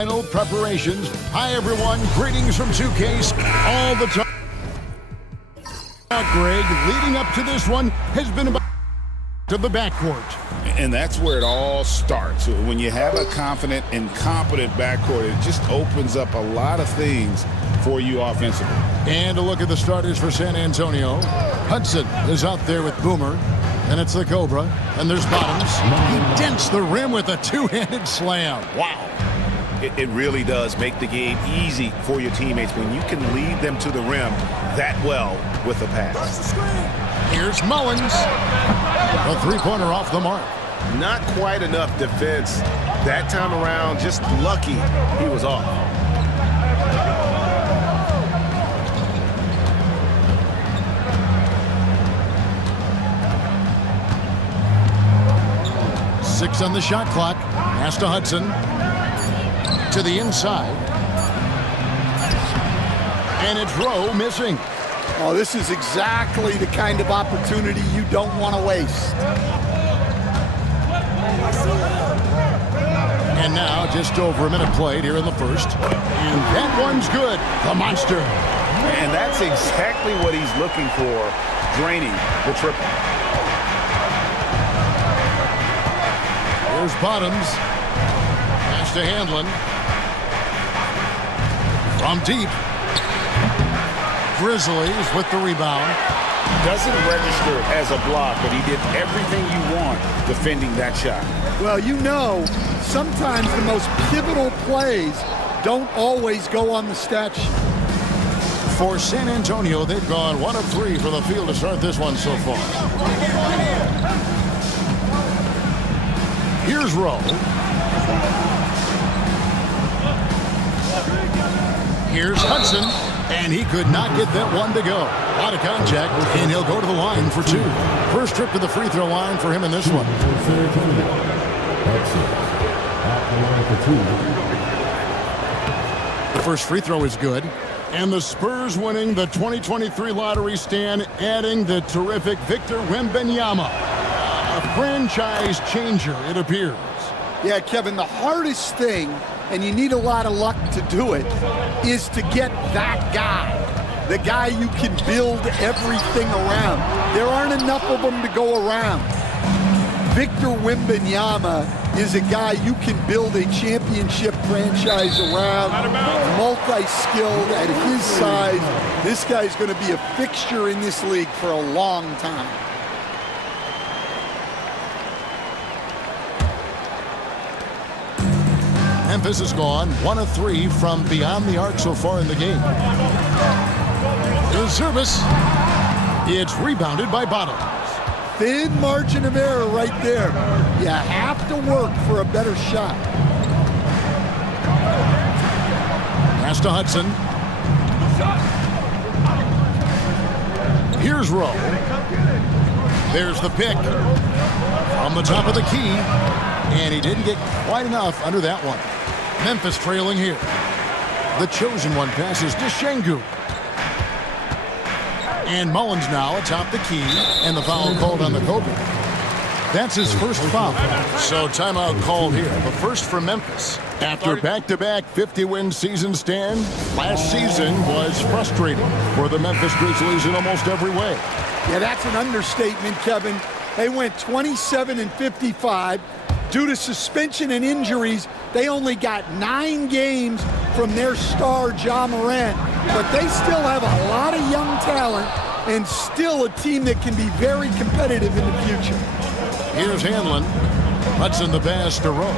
Final preparations. Hi, everyone. Greetings from 2K. All the time. Greg, leading up to this one has been about to the backcourt. And that's where it all starts. When you have a confident and competent backcourt, it just opens up a lot of things for you offensively. And a look at the starters for San Antonio. Hudson is out there with Boomer. And it's the Cobra. And there's Bottoms. He dents the rim with a two-handed slam. Wow. It really does make the game easy for your teammates when you can lead them to the rim that well with a pass. Here's Mullins. A three-pointer off the mark. Not quite enough defense that time around. Just lucky he was off. Six on the shot clock. Pass to Hudson. To the inside. And it's Rowe missing. Oh, this is exactly the kind of opportunity you don't want to waste. And now just over a minute played here in the first. And that one's good. The monster. And that's exactly what he's looking for, draining the triple. Here's Bottoms. Pass to Handlin. From deep. Grizzlies with the rebound. Doesn't register as a block, but he did everything you want defending that shot. Well, you know, sometimes the most pivotal plays don't always go on the stat sheet. For San Antonio, they've gone 1 of 3 for the field to start this one so far. Here's Rowe. Here's Hudson, and he could not get that one to go. A lot of contact, and he'll go to the line for 2. First trip to the free throw line for him in this one. The first free throw is good. And the Spurs winning the 2023 lottery stand, adding the terrific Victor Wembanyama. A franchise changer, it appears. Yeah, Kevin, the hardest thing, and you need a lot of luck to do it, is to get that guy. The guy you can build everything around. There aren't enough of them to go around. Victor Wembanyama is a guy you can build a championship franchise around. Multi-skilled at his size. This guy's going to be a fixture in this league for a long time. Memphis has gone 1 of 3 from beyond the arc so far in the game. The service. It's rebounded by Bottoms. Thin margin of error right there. You have to work for a better shot. Pass to Hudson. Here's Rowe. There's the pick. From the top of the key. And he didn't get quite enough under that one. Memphis trailing here. The chosen one passes to Şengün. And Mullins now atop the key, and the foul called on the Cobra. That's his first foul. So timeout called here, the first for Memphis. After back-to-back 50-win season stand, last season was frustrating for the Memphis Grizzlies in almost every way. Yeah, that's an understatement, Kevin. They went 27-55. Due to suspension and injuries, they only got 9 games from their star, Ja Morant. But they still have a lot of young talent and still a team that can be very competitive in the future. Here's Handlin. Hudson the pass to Rowe.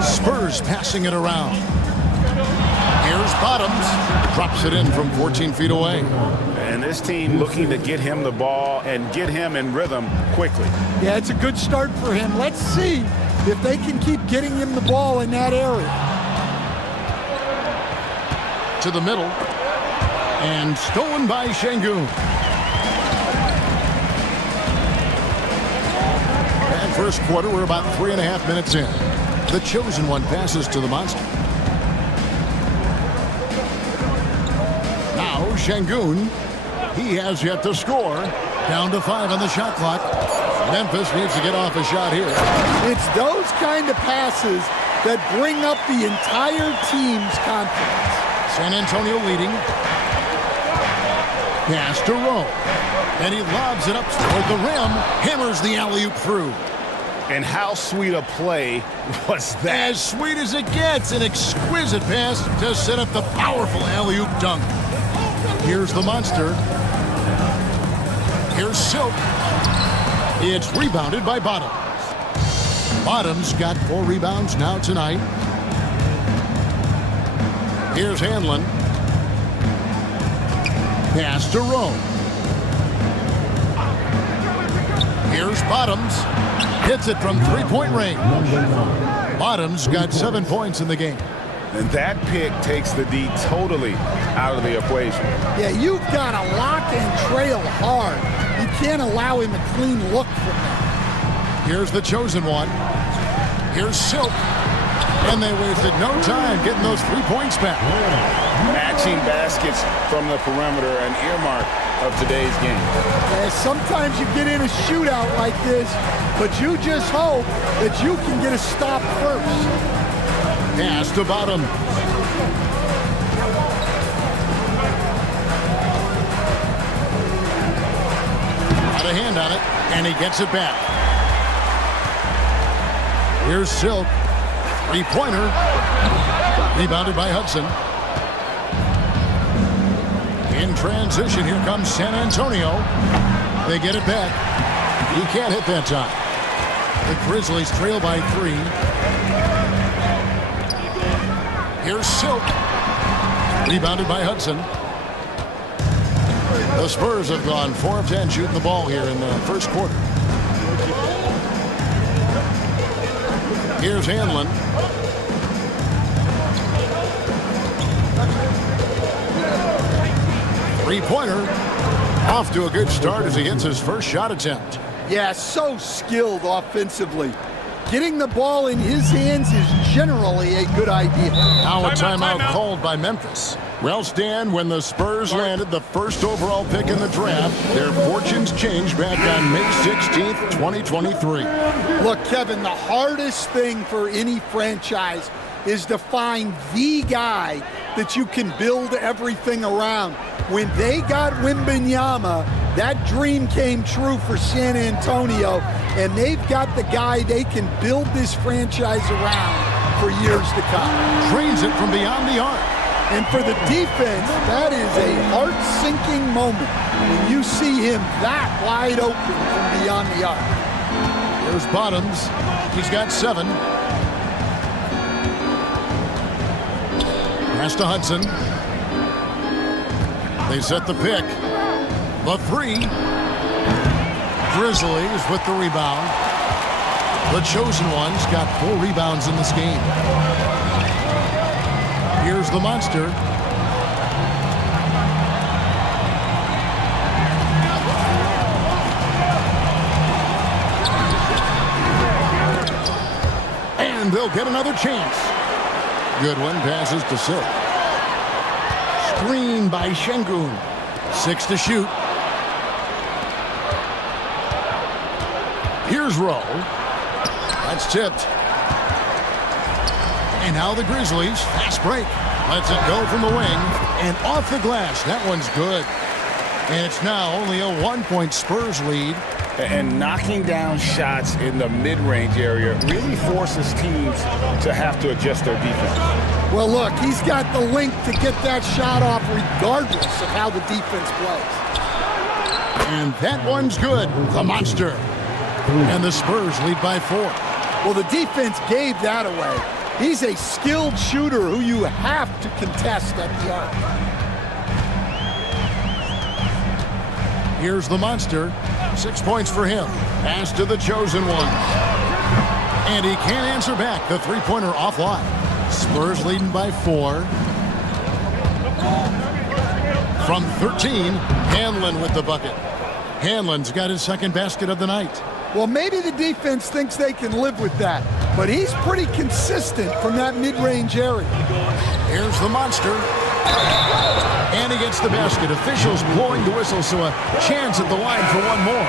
Spurs passing it around. Here's Bottoms. Drops it in from 14 feet away. And this team looking to get him the ball and get him in rhythm quickly. Yeah, it's a good start for him. Let's see if they can keep getting him the ball in that area. To the middle. And stolen by Şengün. And first quarter, we're about 3.5 minutes in. The chosen one passes to the monster. Now Şengün. He has yet to score. Down to 5 on the shot clock. Memphis needs to get off a shot here. It's those kind of passes that bring up the entire team's confidence. San Antonio leading. Pass to Rowe. And he lobs it up toward the rim. Hammers the alley-oop through. And how sweet a play was that? As sweet as it gets. An exquisite pass to set up the powerful alley-oop dunk. Here's the monster. Here's Silk. It's rebounded by Bottoms. Bottoms got 4 rebounds now tonight. Here's Hanlon. Pass to Rowe. Here's Bottoms. Hits it from three-point range. Bottoms got 7 points in the game. And that pick takes the D totally out of the equation. Yeah, you've got to lock and trail hard. You can't allow him a clean look from that. Here's the chosen one. Here's Silk. And they wasted no time getting those 3 points back. Matching baskets from the perimeter, an earmark of today's game. Yeah, sometimes you get in a shootout like this, but you just hope that you can get a stop first. Pass to Bottom. Got a hand on it, and he gets it back. Here's Silk. Three-pointer. Rebounded by Hudson. In transition, here comes San Antonio. They get it back. He can't hit that time. The Grizzlies trail by 3. Here's Silk. Rebounded by Hudson. The Spurs have gone 4 of 10 shooting the ball here in the first quarter. Here's Hanlon. Three-pointer. Off to a good start as he hits his first shot attempt. Yeah, so skilled offensively. Getting the ball in his hands is generally a good idea. Now a timeout called by Memphis. Well, Stan, when the Spurs landed the first overall pick in the draft, their fortunes changed back on May 16th, 2023. Look, Kevin, the hardest thing for any franchise is to find the guy that you can build everything around. When they got Wembanyama, that dream came true for San Antonio, and they've got the guy they can build this franchise around for years to come. Trains it from beyond the arc. And for the defense, that is a heart-sinking moment when you see him that wide open from beyond the arc. Here's Bottoms. He's got 7. Pass to Hudson. They set the pick. The 3. Grizzlies with the rebound. The chosen ones got 4 rebounds in this game. Here's the monster. And they'll get another chance. Goodwin passes to Silk. Screen by Şengün. 6 to shoot. Here's Rowe. That's tipped. And now the Grizzlies, fast break. Lets it go from the wing and off the glass. That one's good. And it's now only a 1-point Spurs lead. And knocking down shots in the mid-range area really forces teams to have to adjust their defense. Well, look, he's got the length to get that shot off regardless of how the defense plays. And that one's good. The monster. And the Spurs lead by 4. Well, the defense gave that away. He's a skilled shooter who you have to contest at the arc. Here's the monster. 6 points for him. Pass to the chosen one. And he can't answer back. The three-pointer offline. Spurs leading by 4. From 13, Hanlon with the bucket. Hanlon's got his second basket of the night. Well, maybe the defense thinks they can live with that, but he's pretty consistent from that mid-range area. Here's the monster. And he gets the basket. Officials blowing the whistle, so a chance at the line for one more.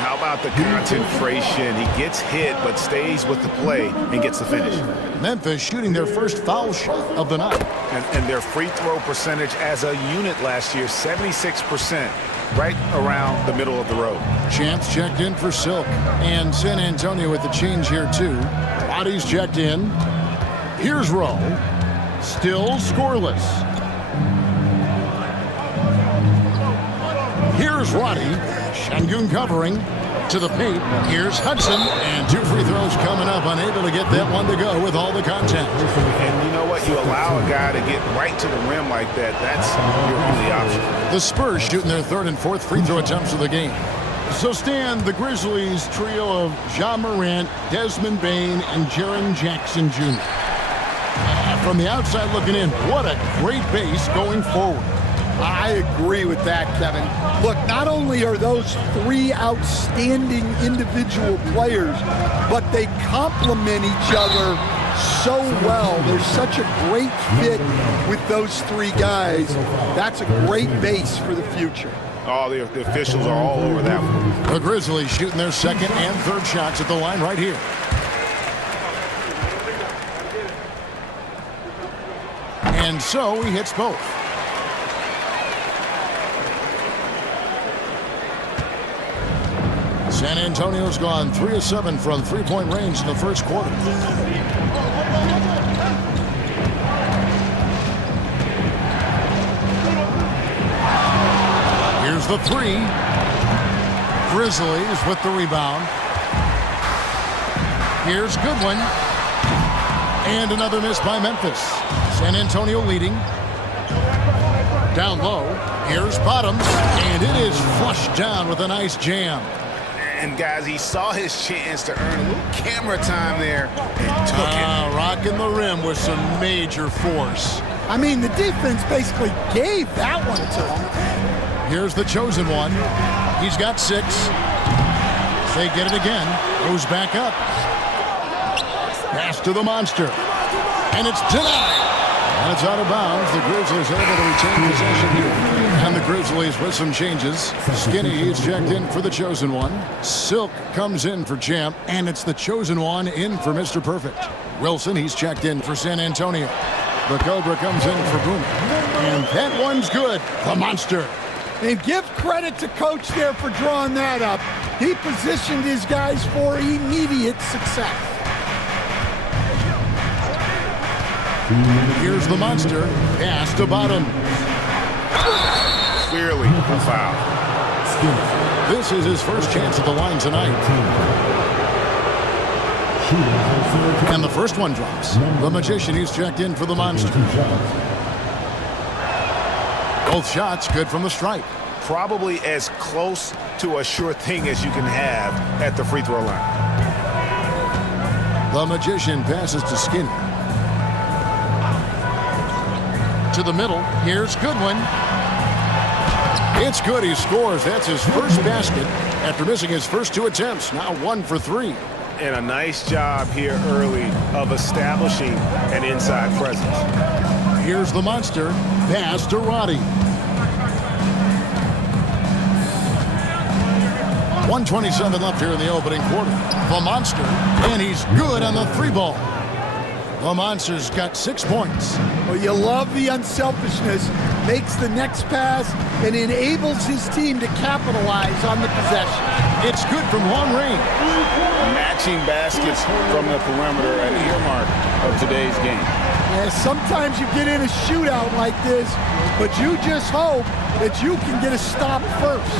How about the concentration? He gets hit but stays with the play and gets the finish. Memphis shooting their first foul shot of the night. And their free throw percentage as a unit last year, 76%, right around the middle of the road. Champs checked in for Silk. And San Antonio with the change here, too. Roddy's checked in. Here's Rowe. Still scoreless. Here's Roddy. Şengün covering to the paint. Here's Hudson. And 2 free throws coming up. Unable to get that one to go with all the contact. And you know what? You allow a guy to get right to the rim like that. That's your only option. The Spurs shooting their 3rd and 4th free throw attempts of the game. So, Stan, the Grizzlies trio of Ja Morant, Desmond Bane, and Jaren Jackson Jr. From the outside looking in, what a great base going forward. I agree with that, Kevin. Look, not only are those 3 outstanding individual players, but they complement each other so well. There's such a great fit with those 3 guys. That's a great base for the future. Oh, the officials are all over that one. The Grizzlies shooting their 2nd and 3rd shots at the line right here. And so he hits both. San Antonio's gone 3 of 7 from 3-point range in the first quarter. Here's the 3. Grizzlies with the rebound. Here's Goodwin. And another miss by Memphis. San Antonio leading. Down low. Here's Bottoms. And it is flushed down with a nice jam. And, guys, he saw his chance to earn a little camera time there and took it. Rocking the rim with some major force. I mean, the defense basically gave that one to him. Here's the chosen one. He's got 6. They get it again. Goes back up. Pass to the monster. And it's denied. And it's out of bounds. The Grizzlies able to retain possession here. And the Grizzlies with some changes. Skinny is checked in for the chosen one. Silk comes in for Champ. And it's the chosen one in for Mr. Perfect. Wilson, he's checked in for San Antonio. The Cobra comes in for Boom. And that one's good. The monster. And give credit to Coach there for drawing that up. He positioned his guys for immediate success. Here's the monster. Pass to Bottom. Clearly a foul. This is his first chance at the line tonight. And the first one drops. The Magician, he's checked in for the monster. Both shots good from the stripe. Probably as close to a sure thing as you can have at the free throw line. The Magician passes to Skinny. To the middle. Here's Goodwin. It's good. He scores. That's his first basket after missing his first 2 attempts. Now 1 for 3. And a nice job here early of establishing an inside presence. Here's the monster. Pass to Roddy. 1:27 left here in the opening quarter. The monster. And he's good on the 3-ball. The monster's got 6 points. Well, you love the unselfishness. Makes the next pass and enables his team to capitalize on the possession. It's good from long range. Matching baskets from the perimeter, an earmark of today's game. Yeah, sometimes you get in a shootout like this, but you just hope that you can get a stop first.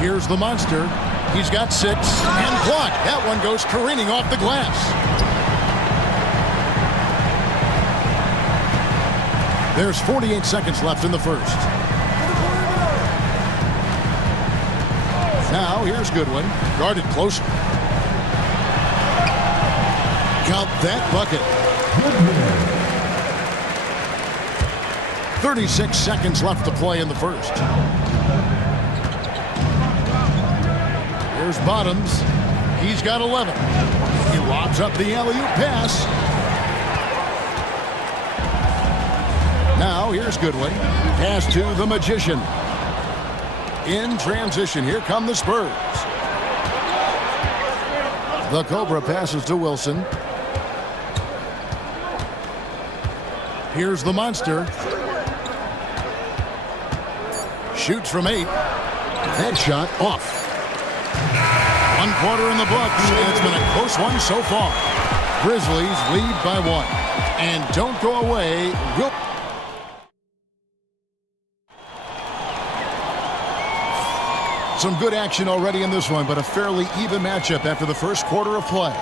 Here's the monster. He's got 6 and blocked. That one goes careening off the glass. There's 48 seconds left in the first. Now here's Goodwin. Guarded closer. Count that bucket. 36 seconds left to play in the first. Here's Bottoms. He's got 11. He lobs up the alley-oop pass. Now here's Goodwin. Pass to the Magician. In transition, here come the Spurs. The Cobra passes to Wilson. Here's the Monster. Shoots from 8. That shot off. 1 quarter in the books, and it's been a close one so far. Grizzlies lead by 1. And don't go away. Some good action already in this one, but a fairly even matchup after the first quarter of play.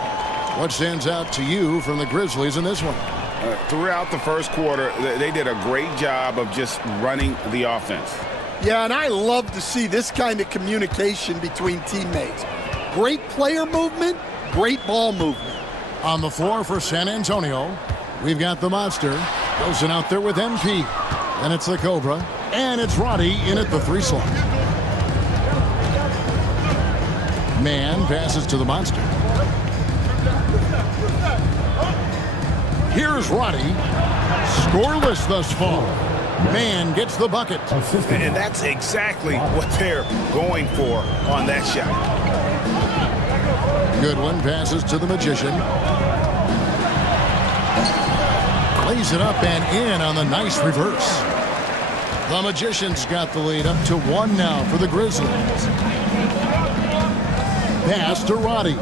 What stands out to you from the Grizzlies in this one? Throughout the first quarter, they did a great job of just running the offense. Yeah, and I love to see this kind of communication between teammates. Great player movement, great ball movement. On the floor for San Antonio, we've got the Monster. Wilson out there with MP. And it's the Cobra. And it's Roddy in at the 3 slot. Man passes to the Monster. Here's Roddy. Scoreless thus far. Man gets the bucket. And that's exactly what they're going for on that shot. Goodwin passes to the Magician. Lays it up and in on the nice reverse. The Magician's got the lead up to 1 now for the Grizzlies. Pass to Roddy.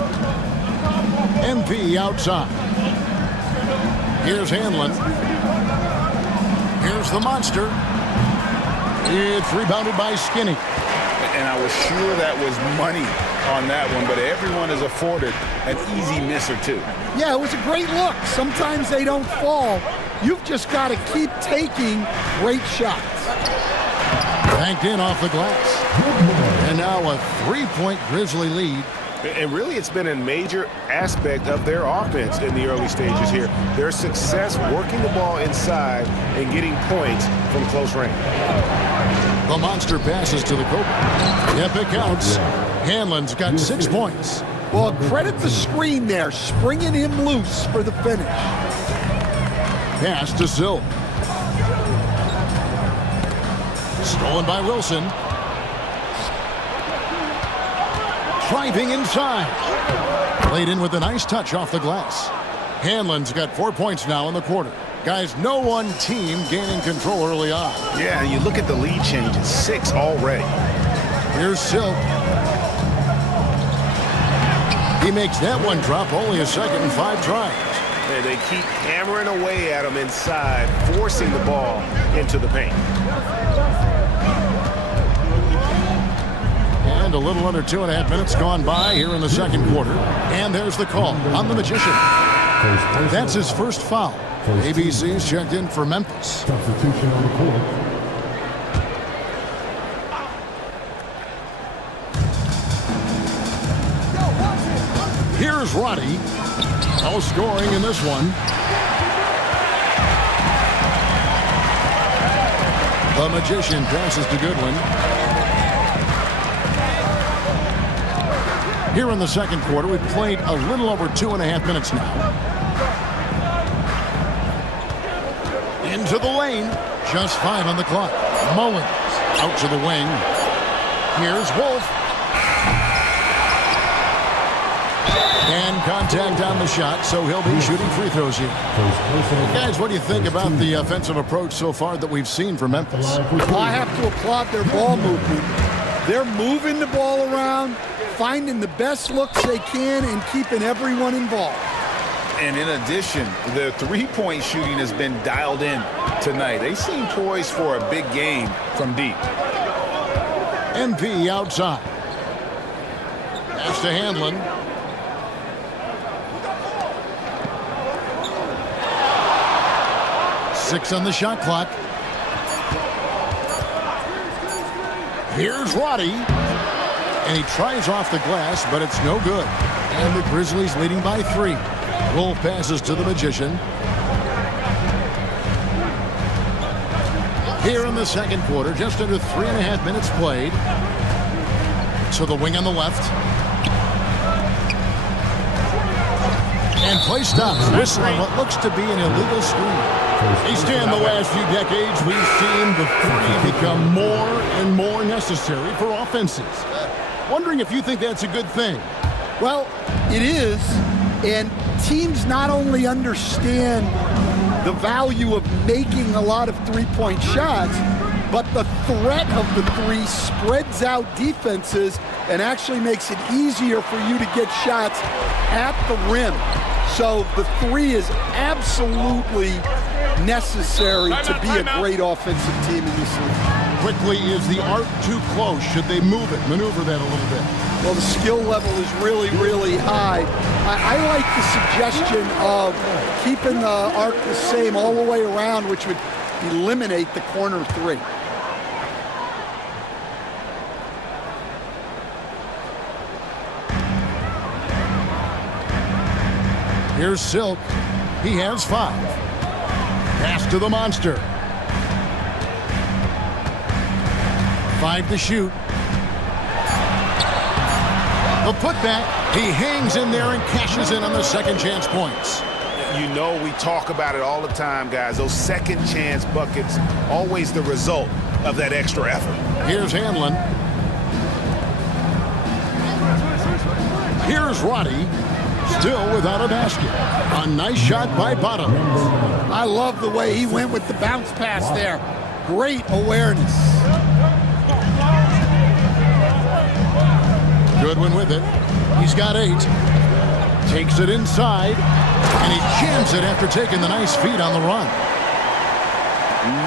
MP outside. Here's Hanlon. Here's the Monster. It's rebounded by Skinny. And I was sure that was money on that one, but everyone is afforded an easy miss or two. Yeah, it was a great look. Sometimes they don't fall. You've just got to keep taking great shots. Banked in off the glass. And now a 3-point Grizzly lead. And really, it's been a major aspect of their offense in the early stages here. Their success working the ball inside and getting points from close range. The Monster passes to the Cobra. Yep, it counts. Hanlon's got 6 points. Well, credit the screen there, springing him loose for the finish. Pass to Silk. Stolen by Wilson. Driving inside. Played in with a nice touch off the glass. Hanlon's got 4 points now in the quarter. Guys, no one team gaining control early on. Yeah, you look at the lead change, it's 6 already. Here's Silk. He makes that one drop, only a second and 5 tries. And they keep hammering away at him inside, forcing the ball into the paint. And a little under 2.5 minutes gone by here in the second quarter. And there's the call on the Magician. That's his first foul. ABC's checked in for Memphis. Substitution on the court. Here's Roddy. No scoring in this one. The Magician passes to Goodwin. Here in the second quarter, we've played a little over 2.5 minutes now. Into the lane. Just 5 on the clock. Mullins out to the wing. Here's Wolf. And contact on the shot, so he'll be shooting free throws here. Guys, what do you think about the offensive approach so far that we've seen from Memphis? Well, I have to applaud their ball movement. They're moving the ball around, finding the best looks they can, and keeping everyone involved. And in addition, the three-point shooting has been dialed in tonight. They seem poised for a big game from deep. MP outside. Pass to Hanlon. Six on the shot clock. Here's Roddy. And he tries off the glass, but it's no good. And the Grizzlies leading by 3. Wolf passes to the Magician. Here in the second quarter, just under 3.5 minutes played. So the wing on the left. And play stops, whistling what looks to be an illegal screen. Easton, the last few decades, we've seen the three become more and more necessary for offenses. Wondering if you think that's a good thing. Well, it is, and teams not only understand the value of making a lot of three-point shots, but the threat of the three spreads out defenses and actually makes it easier for you to get shots at the rim. So the three is absolutely necessary to be a great offensive team in this league. Quickly, is the arc too close? Should they move it, maneuver that a little bit? Well, the skill level is really, really high. I like the suggestion of keeping the arc the same all the way around, which would eliminate the corner three. Here's Silk. He has 5. Pass to the monster. 5 to shoot. The putback. He hangs in there and cashes in on the second chance points. You know, we talk about it all the time, guys. Those second chance buckets, always the result of that extra effort. Here's Hanlon. Here's Roddy. Still without a basket. A nice shot by Bottom. I love the way he went with the bounce pass there. Great awareness. Goodwin with it. He's got 8. Takes it inside. And he jams it after taking the nice feed on the run.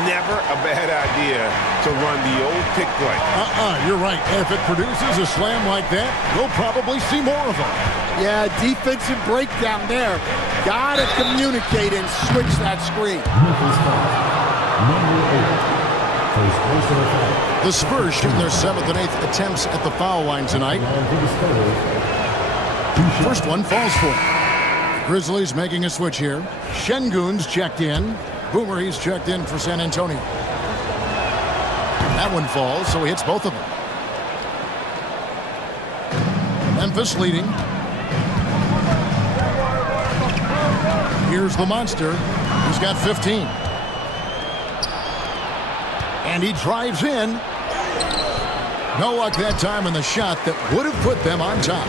Never a bad idea to run the old pick play. You're right. And if it produces a slam like that, we'll probably see more of them. Yeah, defensive breakdown there. Gotta communicate and switch that screen. The Spurs shooting their 7th and 8th attempts at the foul line tonight. First one falls for. Grizzlies making a switch here. Şengün's checked in. Boomer, he's checked in for San Antonio. That one falls, so he hits both of them. Memphis leading. Here's the monster. He's got 15. And he drives in. No luck that time on the shot that would have put them on top.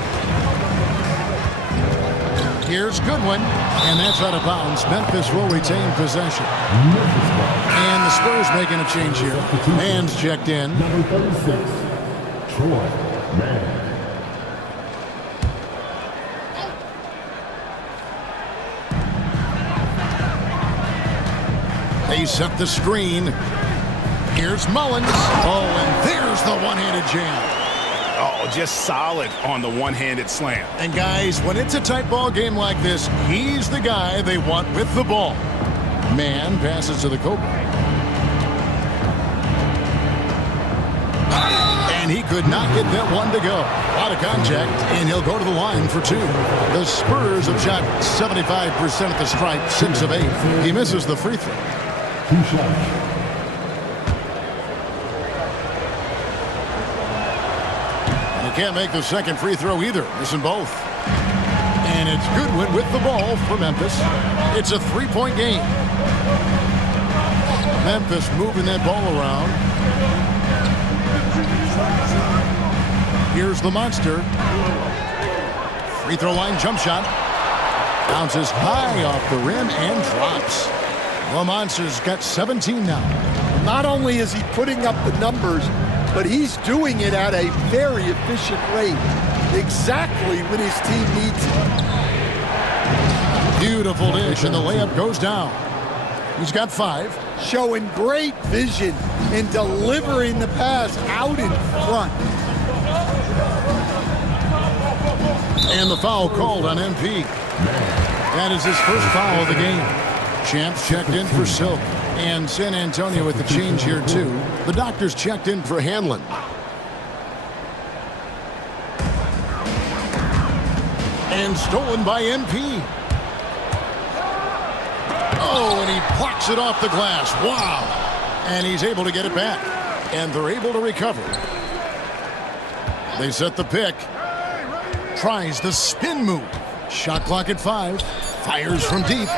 Here's Goodwin, and that's out of bounds. Memphis will retain possession. And the Spurs making a change here. Mann's checked in. Number 36, Troy Mann. They set the screen. Here's Mullins. Oh, and there's the one-handed jam. Oh, just solid on the one-handed slam. And guys, when it's a tight ball game like this, he's the guy they want with the ball. Mann passes to the Cobra. And he could not get that one to go. Out of contact, and he'll go to the line for 2. The Spurs have shot 75% at the stripe, 6 of 8. He misses the free throw. 2 shots. Can't make the second free throw either. Missing both. And it's Goodwin with the ball for Memphis. It's a 3-point game. Memphis moving that ball around. Here's the monster. Free throw line jump shot. Bounces high off the rim and drops. The monster's got 17 now. Not only is he putting up the numbers, but he's doing it at a very efficient rate, exactly when his team needs it. Beautiful dish, and the layup goes down. He's got 5. Showing great vision and delivering the pass out in front. And the foul called on MP. That is his first foul of the game. Champs checked in for Silk. And San Antonio with the change here, too. The doctors checked in for Hanlon. And stolen by MP. Oh, and he blocks it off the glass. Wow. And he's able to get it back. And they're able to recover. They set the pick. Tries the spin move. Shot clock at 5. Fires from deep.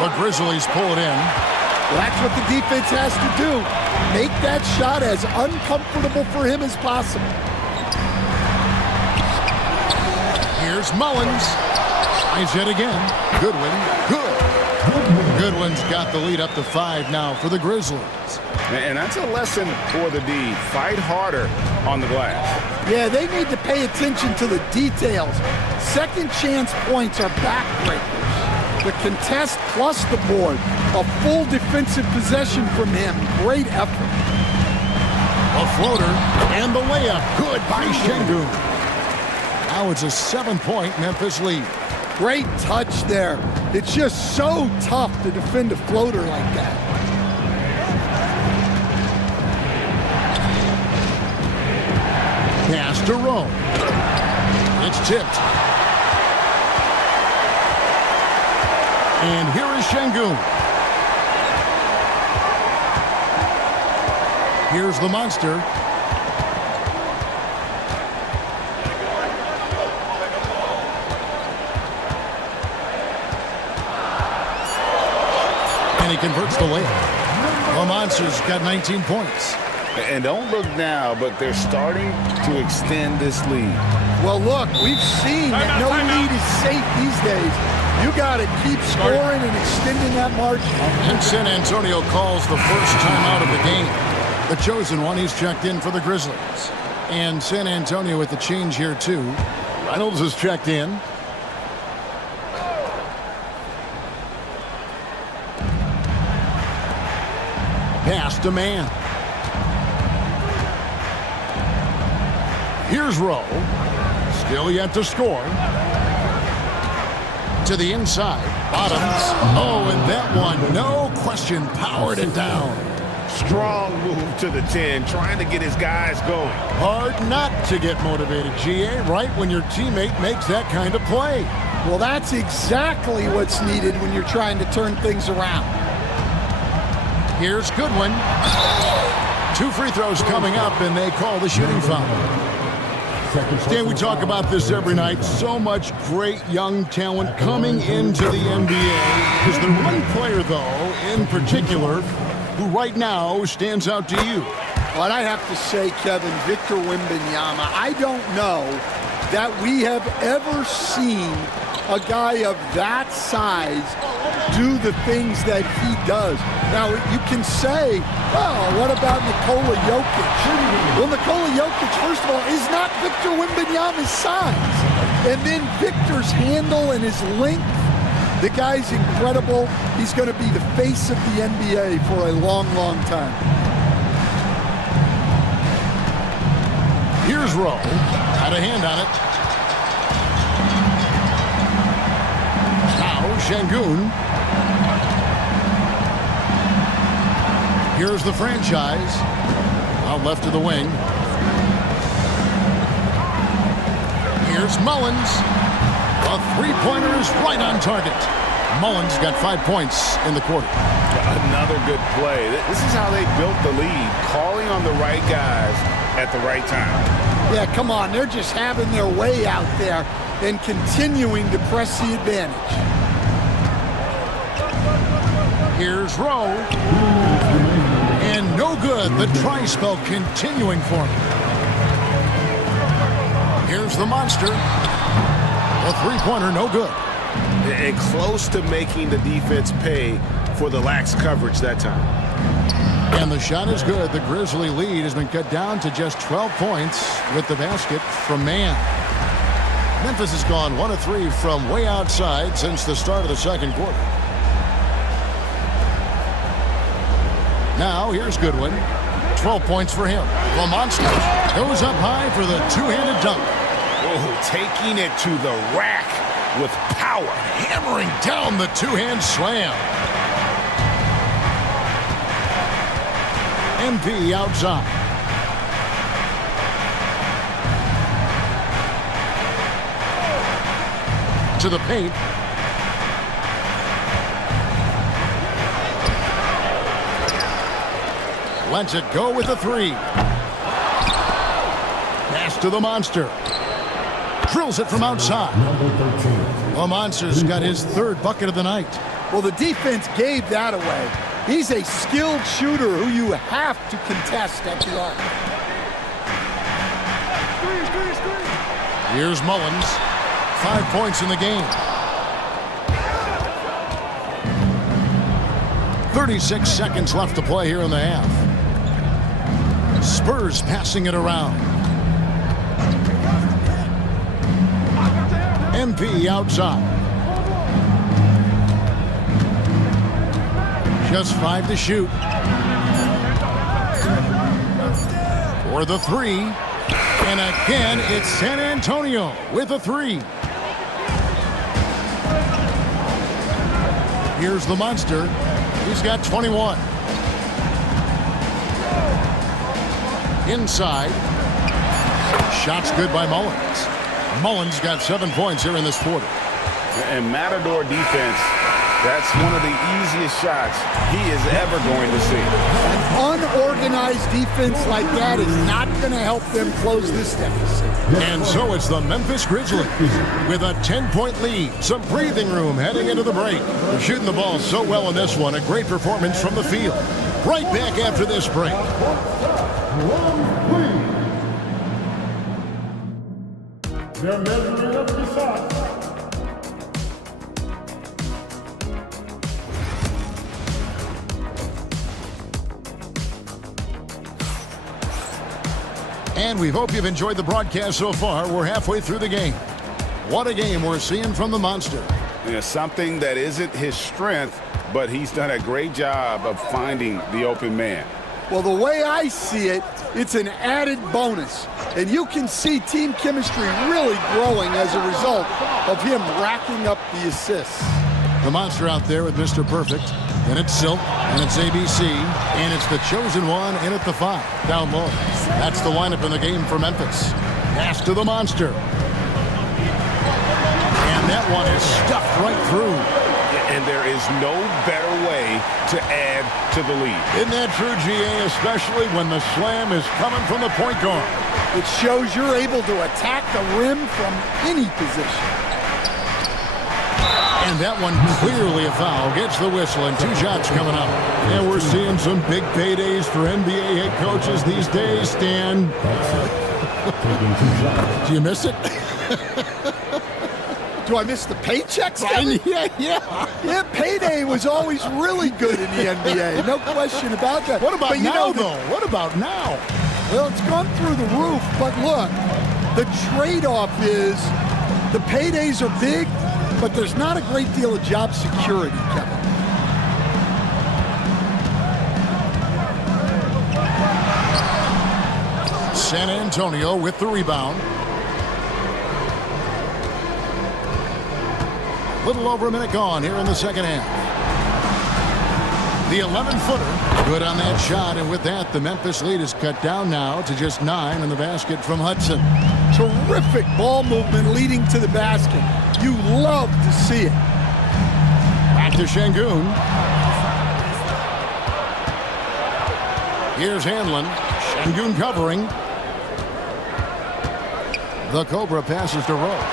The Grizzlies pull it in. That's what the defense has to do. Make that shot as uncomfortable for him as possible. Here's Mullins. Tries it again. Goodwin. Good. Goodwin's got the lead up to 5 now for the Grizzlies. And that's a lesson for the D. Fight harder on the glass. Yeah, they need to pay attention to the details. Second chance points are backbreakers. The contest plus the board. A full defensive possession from him. Great effort. A floater and the layup. Good by Şengün. Now it's a 7-point Memphis lead. Great touch there. It's just so tough to defend a floater like that. Pass to Rowe. It's tipped. And here is Şengün. Here's the monster. And he converts the layup. The monster's got 19 points. And don't look now, but they're starting to extend this lead. Well, look, we've seen that no lead is safe these days. You got to keep scoring and extending that margin. And San Antonio calls the first timeout of the game. The chosen one, he's checked in for the Grizzlies. And San Antonio with the change here, too. Reynolds is checked in. Pass to man. Here's Rowe. Still yet to score. To the inside. Bottoms. Oh, and that one, no question, powered it down. Strong move to the 10, trying to get his guys going. Hard not to get motivated, GA, right when your teammate makes that kind of play. Well, that's exactly what's needed when you're trying to turn things around. Here's Goodwin. 2 free throws coming up, and they call the shooting foul. Dan, we talk about this every night. So much great young talent coming into the NBA. Is there one player, though, in particular, who right now stands out to you? Well, I have to say, Kevin, Victor Wembanyama. I don't know that we have ever seen a guy of that size do the things that he does. Now, you can say, well, what about Nikola Jokic? Well, Nikola Jokic, first of all, is not Victor Wembanyama's size. And then Victor's handle and his length, the guy's incredible. He's going to be the face of the NBA for a long, long time. Here's Rowe. Had a hand on it. Now Şengün. Here's the franchise. Out left to the wing. Here's Mullins. A three-pointer is right on target. Mullins got 5 points in the quarter. Another good play. This is how they built the lead, calling on the right guys at the right time. Yeah, come on. They're just having their way out there and continuing to press the advantage. Here's Rowe. And no good. The try spell continuing for him. Here's the monster. A three-pointer, no good. And close to making the defense pay for the lax coverage that time. And the shot is good. The Grizzly lead has been cut down to just 12 points with the basket from Mann. Memphis has gone 1 of 3 from way outside since the start of the second quarter. Now here's Goodwin. 12 points for him. The monster goes up high for the two-handed dunk. Oh, taking it to the rack with power. Hammering down the two-hand slam. MP outside. To the paint. Lets it go with a three. Pass to the monster. Drills it from outside. The monster's got his third bucket of the night. Well, the defense gave that away. He's a skilled shooter who you have to contest at the arc. Here's Mullins. 5 points in the game. 36 seconds left to play here in the half. Spurs passing it around. MP outside. Just 5 to shoot. For the 3. And again, it's San Antonio with a 3. Here's the monster. He's got 21. Inside. Shots good by Mullins. Mullins got 7 points here in this quarter. And Matador defense, that's one of the easiest shots he is ever going to see. An unorganized defense like that is not going to help them close this deficit. And so it's the Memphis Grizzlies with a 10-point lead. Some breathing room heading into the break. They're shooting the ball so well in this one. A great performance from the field. Right back after this break. They're measuring up the shots. And we hope you've enjoyed the broadcast so far. We're halfway through the game. What a game we're seeing from the monster. Yeah, something that isn't his strength, but he's done a great job of finding the open man. Well, the way I see it, it's an added bonus. And you can see team chemistry really growing as a result of him racking up the assists. The monster out there with Mr. Perfect. And it's Silk, and it's ABC, and it's the chosen one in at the 5, down low. That's the lineup in the game for Memphis. Pass to the monster. And that one is stuffed right through. And there is no better way to add to the lead. Isn't that true, GA, especially when the slam is coming from the point guard? It shows you're able to attack the rim from any position. And that one clearly a foul. Gets the whistle and 2 shots coming up. And we're seeing some big paydays for NBA head coaches these days, Stan. Do you miss it? Do I miss the paychecks? Yeah. Payday was always really good in the NBA. No question about that. What about but now, though? What about now? Well, it's gone through the roof. But look, the trade-off is the paydays are big, but there's not a great deal of job security, Kevin. San Antonio with the rebound. Little over a minute gone here in the second half. The 11-footer, good on that shot, and with that, the Memphis lead is cut down now to just 9 in the basket from Hudson. Terrific ball movement leading to the basket. You love to see it. Back to Şengün. Here's Hanlon. Şengün covering. The Cobra passes to Rowe.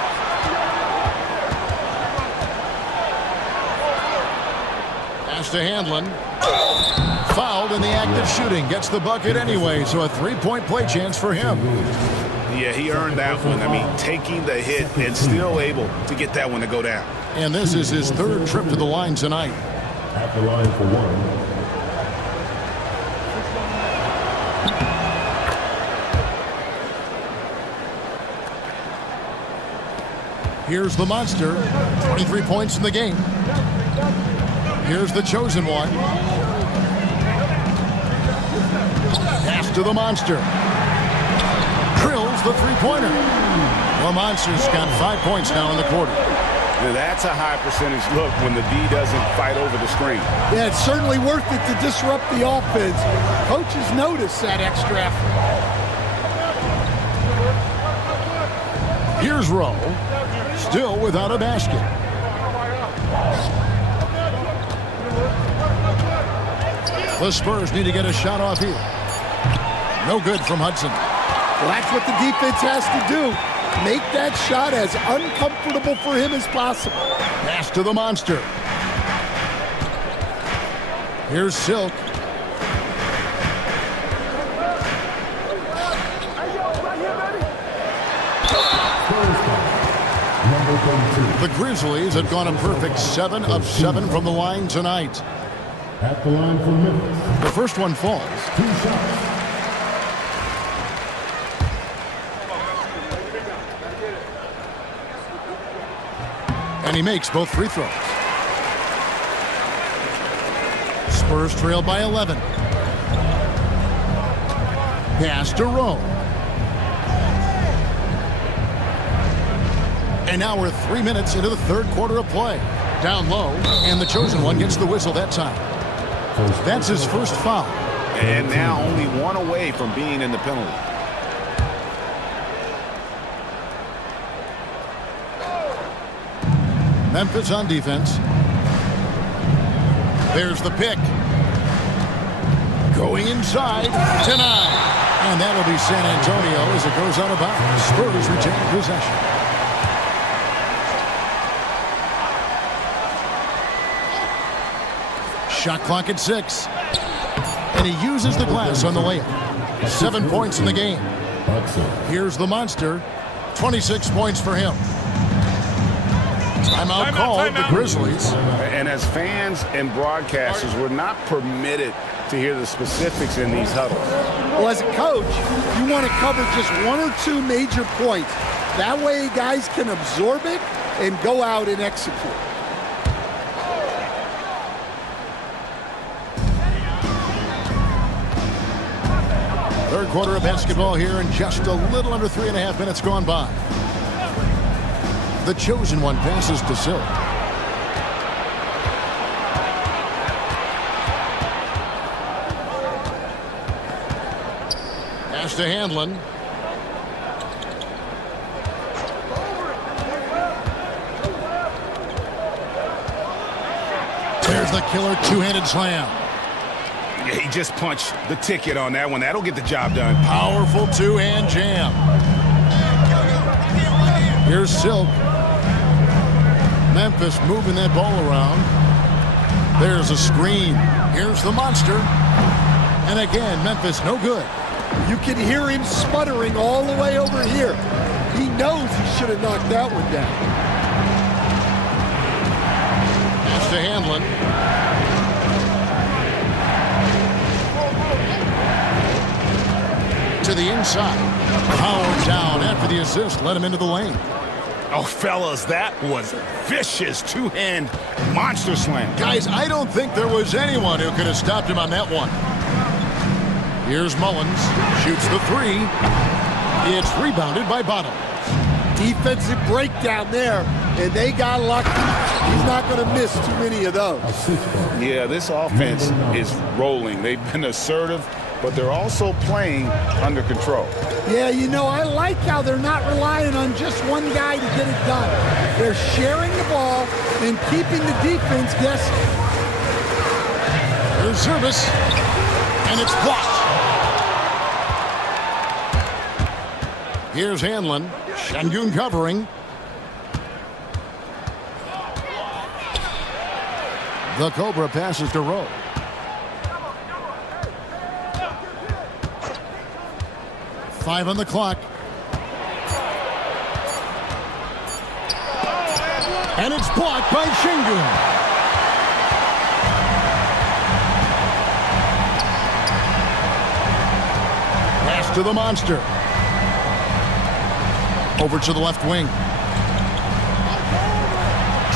Pass to Hanlon. Fouled in the act of shooting. Gets the bucket anyway, so a 3-point play chance for him. Yeah, he earned that one. I mean, taking the hit and still able to get that one to go down. And this is his 3rd trip to the line tonight. At the line for 1. Here's the monster. 23 points in the game. Here's the chosen one. Pass to the monster. Drills the 3-pointer. The monster's got 5 points now in the quarter. Now that's a high percentage look when the D doesn't fight over the screen. Yeah, it's certainly worth it to disrupt the offense. Coaches notice that extra effort. Here's Rowe. Still without a basket. The Spurs need to get a shot off here. No good from Hudson. Well, that's what the defense has to do. Make that shot as uncomfortable for him as possible. Pass to the monster. Here's Silk. Number The Grizzlies have gone a perfect 7 of 7 from the line tonight. At the line for Memphis. The first one falls. 2 shots. And he makes both free throws. Spurs trail by 11. Pass to Rowe. And now we're 3 minutes into the third quarter of play. Down low, and the chosen one gets the whistle that time. That's his first foul. And now only one away from being in the penalty. Memphis on defense. There's the pick. Going inside, denied. And that'll be San Antonio as it goes out of bounds. Spurs retain possession. Shot clock at 6. And he uses the glass on the layup. 7 points in the game. Here's the monster. 26 points for him. Timeout called the Grizzlies. And as fans and broadcasters, we're not permitted to hear the specifics in these huddles. Well, as a coach, you want to cover just 1 or 2 major points. That way guys can absorb it and go out and execute. Third quarter of basketball here, and just a little under 3.5 minutes gone by. The chosen one passes to Silk. Pass to Handlin. There's the killer two-handed slam. Yeah, he just punched the ticket on that one. That'll get the job done. Powerful two-hand jam. Here's Silk. Memphis moving that ball around. There's a screen. Here's the monster. And again, Memphis no good. You can hear him sputtering all the way over here. He knows he should have knocked that one down. Pass to Handlin. To the inside. Power down after the assist. Let him into the lane. Oh, fellas, that was a vicious two-hand monster slam. Guys, I don't think there was anyone who could have stopped him on that one. Here's Mullins. Shoots the 3. It's rebounded by Bottom. Defensive breakdown there, and they got lucky. He's not going to miss too many of those. Yeah, this offense is rolling. They've been assertive, but they're also playing under control. Yeah, you know, I like how they're not relying on just one guy to get it done. They're sharing the ball and keeping the defense guessing. There's service, and it's blocked. Here's Handlin. Şengün covering. The Cobra passes to Rowe. Five on the clock. And it's blocked by Şengün. Pass to the monster. Over to the left wing.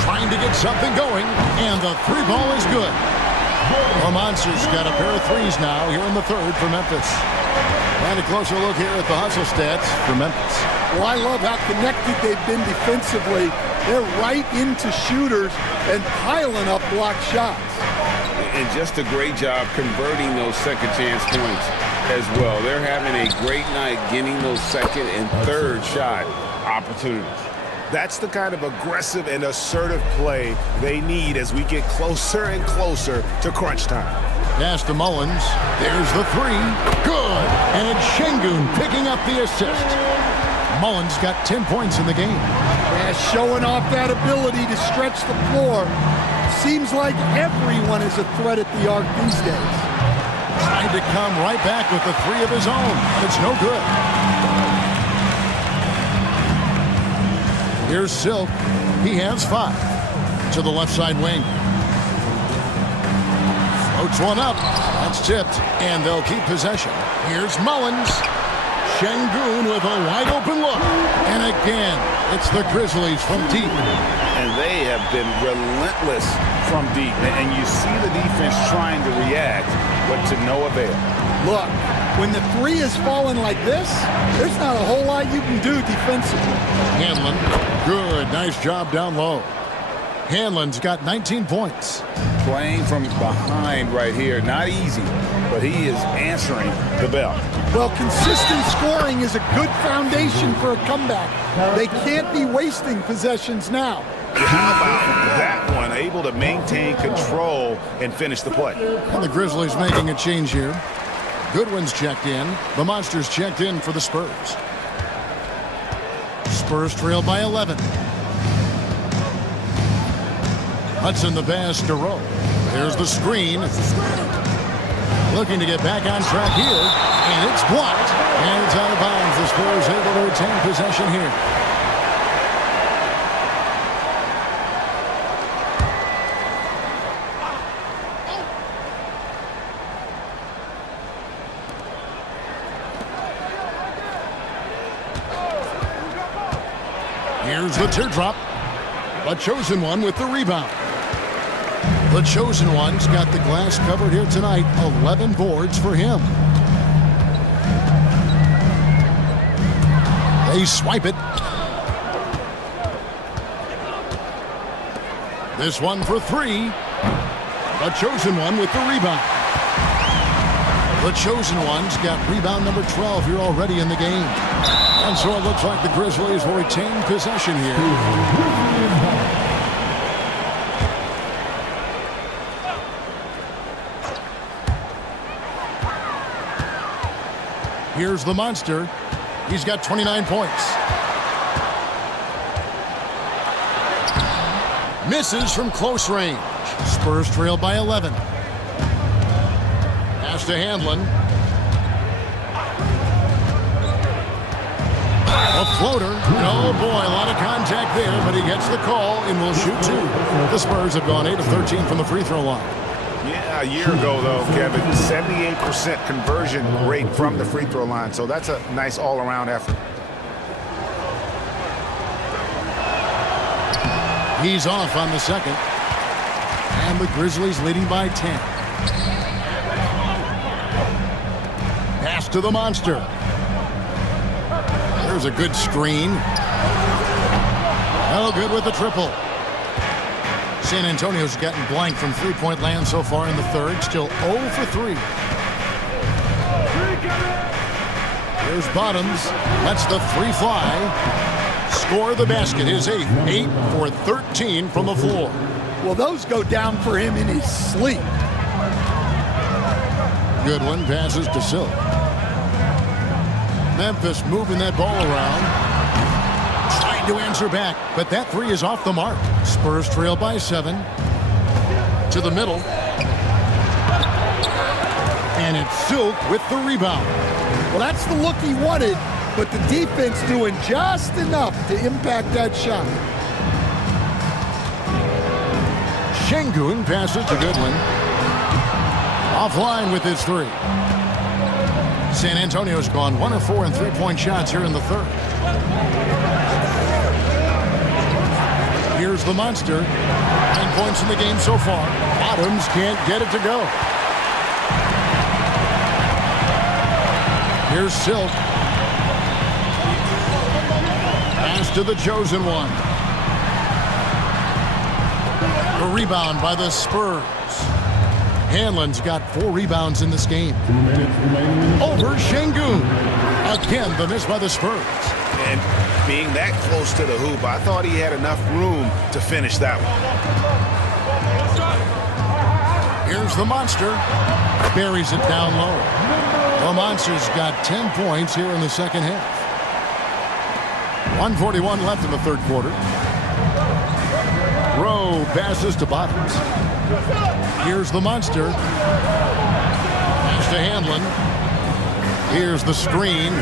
Trying to get something going, and the 3 ball is good. The Monsters got a pair of 3s now here in the third for Memphis. And a closer look here at the hustle stats for Memphis. Well, I love how connected they've been defensively. They're right into shooters and piling up blocked shots. And just a great job converting those second chance points as well. They're having a great night getting those second and third shot opportunities. That's the kind of aggressive and assertive play they need as we get closer and closer to crunch time. Pass to Mullins. There's the 3. Good. And it's Şengün picking up the assist. Mullins got 10 points in the game. Yeah, showing off that ability to stretch the floor. Seems like everyone is a threat at the arc these days. Trying to come right back with the 3 of his own. It's no good. Here's Silk. He has 5. To the left side wing. Floats one up. That's tipped, and they'll keep possession. Here's Mullins. Şengün with a wide-open look. And again, it's the Grizzlies from deep. And they have been relentless from deep. And you see the defense trying to react, but to no avail. Look, when the 3 is falling like this, there's not a whole lot you can do defensively. Hanlon, good, nice job down low. Hanlon's got 19 points. Playing from behind right here, not easy, but he is answering the bell. Well, consistent scoring is a good foundation for a comeback. They can't be wasting possessions now. How about that one? Able to maintain control and finish the play. And the Grizzlies making a change here. Goodwin's checked in. The Monsters checked in for the Spurs. Spurs trail by 11. Hudson the pass to Rowe. There's the screen. Looking to get back on track here. And it's blocked. And it's out of bounds. The Spurs able to retain possession here. Here's the teardrop. A chosen one with the rebound. The chosen one's got the glass covered here tonight. 11 boards for him. They swipe it. This one for 3. The chosen one with the rebound. The chosen one's got rebound number 12 here already in the game. And so it looks like the Grizzlies will retain possession here. Here's the Monster. He's got 29 points. Misses from close range. Spurs trail by 11. Pass to Hanlon. A floater. Oh boy, a lot of contact there, but he gets the call and will shoot 2. The Spurs have gone 8 of 13 from the free throw line. Yeah, a year ago, though, Kevin, 78% conversion rate from the free throw line. So that's a nice all-around effort. He's off on the second. And the Grizzlies leading by 10. Pass to the Monster. There's a good screen. Oh, good with the triple. San Antonio's gotten blank from three-point land so far in the third. Still 0 for 3. Here's Bottoms. Lets the 3 fly. Score the basket. His 8th. 8 for 13 from the floor. Well, those go down for him in his sleep. Goodwin passes to Silk. Memphis moving that ball around. Trying to answer back, but that 3 is off the mark. Spurs trail by 7. To the middle. And it's Silk with the rebound. Well, that's the look he wanted, but the defense doing just enough to impact that shot. Şengün passes to Goodwin. Offline with his 3. San Antonio's gone 1 of 4 in three-point shots here in the third. Here's the Monster. 9 points in the game so far. Bottoms can't get it to go. Here's Silk. Pass to the chosen one. A rebound by the Spurs. Hanlon's got 4 rebounds in this game. Over Şengün. Again, the miss by the Spurs. And being that close to the hoop, I thought he had enough room to finish that one. Here's the Monster. Buries it down low. The Monster's got 10 points here in the second half. 1:41 left in the third quarter. Rowe passes to Bottoms. Here's the Monster. Pass to Hanlon. Here's the screen.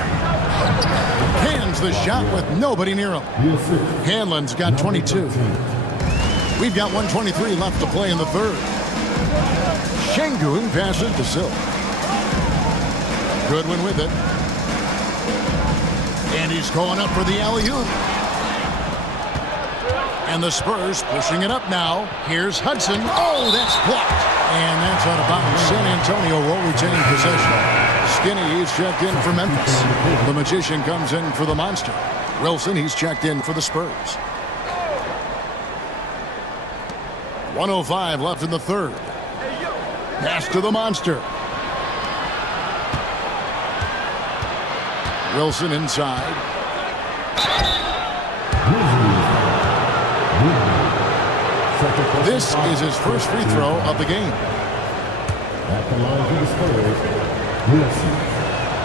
Hands the shot with nobody near him. Hanlon's got 22. We've got 1:23 left to play in the third. Şengün passes to Silk. Goodwin with it. And he's going up for the alley-oop. And the Spurs pushing it up now. Here's Hudson. Oh, that's blocked. And that's out of bounds. San Antonio will retain possession. Skinny, he's checked in for Memphis. The Magician comes in for the Monster. Wilson, he's checked in for the Spurs. 1:05 left in the third. Pass to the Monster. Wilson inside. This is his first free throw of the game. At the line for the Spurs, Wilson.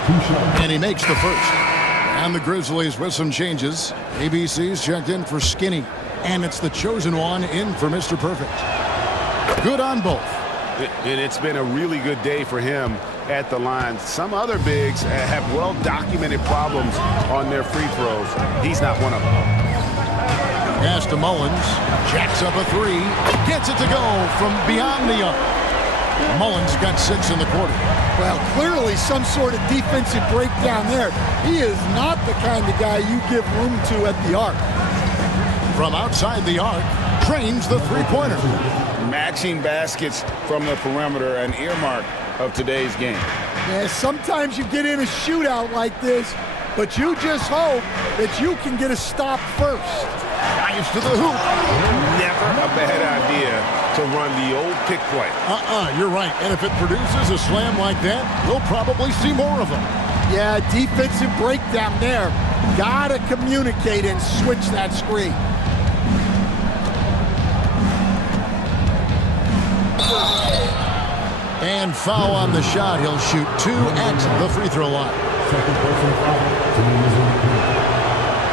2 shots. And he makes the first. And the Grizzlies with some changes. ABC's checked in for Skinny. And it's the chosen one in for Mr. Perfect. Good on both. And it's been a really good day for him at the line. Some other bigs have well-documented problems on their free throws. He's not one of them. Pass to Mullins. Jacks up a three. Gets it to go from beyond the arc. Mullins got 6 in the quarter. Well, clearly some sort of defensive breakdown there. He is not the kind of guy you give room to at the arc. From outside the arc, trains the three-pointer. Matching baskets from the perimeter, an earmark of today's game. Yeah, sometimes you get in a shootout like this, but you just hope that you can get a stop first. Dives to the hoop. Never a bad idea to run the old pick play. You're right. And if it produces a slam like that, we'll probably see more of them. Yeah, defensive breakdown there. Gotta communicate and switch that screen. And foul on the shot. He'll shoot 2 at the free throw line. Second personal foul. Team is on the court.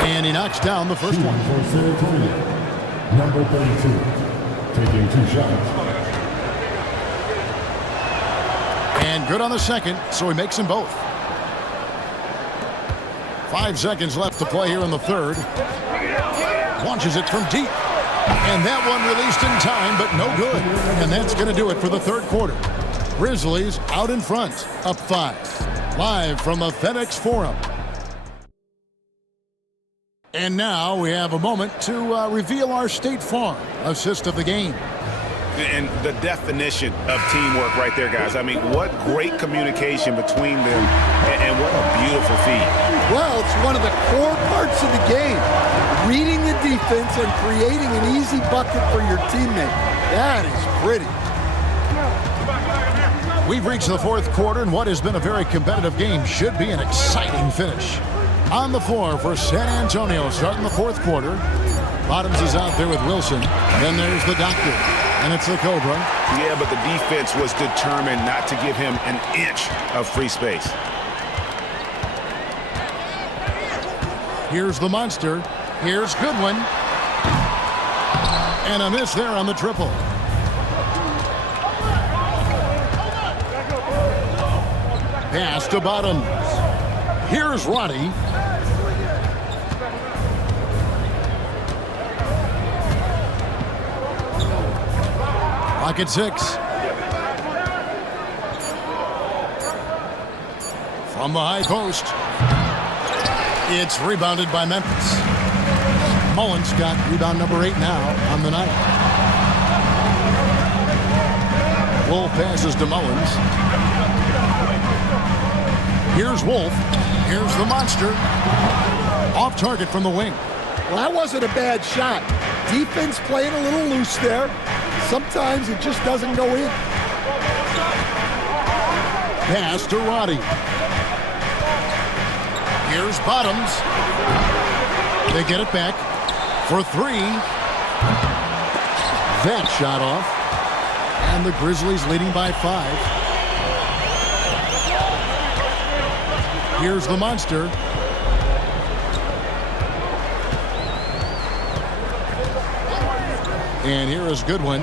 And he knocks down the first one. For San Antonio, number 32, taking 2 shots. And good on the second, so he makes them both. 5 seconds left to play here in the third. Launches it from deep. And that one released in time, but no good. And that's going to do it for the third quarter. Grizzlies out in front, up 5. Live from the FedEx Forum. And now we have a moment to reveal our State Farm assist of the game. And the definition of teamwork right there, guys. I mean, what great communication between them, and what a beautiful feat. Well, it's one of the core parts of the game. Reading the defense and creating an easy bucket for your teammate. That is pretty. We've reached the fourth quarter, and what has been a very competitive game should be an exciting finish. On the floor for San Antonio, starting the fourth quarter. Bottoms is out there with Wilson. Then there's the Doctor, and it's the Cobra. Yeah, but the defense was determined not to give him an inch of free space. Here's the Monster. Here's Goodwin. And a miss there on the triple. Pass to Bottoms. Here's Roddy. Clock at 6. From the high post. It's rebounded by Memphis. Mullins got rebound number 8 now on the night. Wolf passes to Mullins. Here's Wolf. Here's the Monster. Off target from the wing. Well, that wasn't a bad shot. Defense playing a little loose there. Sometimes it just doesn't go in. Pass to Roddy. Here's Bottoms. They get it back for 3. That shot off. And the Grizzlies leading by 5. Here's the Monster. And here is Goodwin.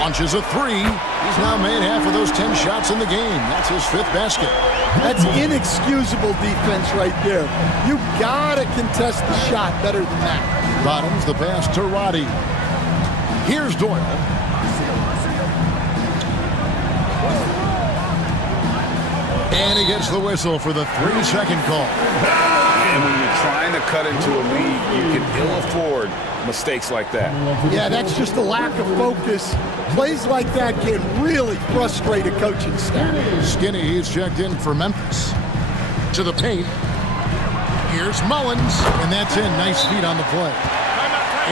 Launches a three. He's now made half of those 10 shots in the game. That's his 5th basket. That's inexcusable defense right there. You gotta contest the shot better than that. Bottoms the pass to Roddy. Here's Doyle. And he gets the whistle for the 3-second call. And when you're trying to cut into a lead, you can ill afford mistakes like that. Yeah, that's just a lack of focus. Plays like that can really frustrate a coaching staff. Skinny, he's checked in for Memphis. To the paint. Here's Mullins, and that's in. Nice feet on the play.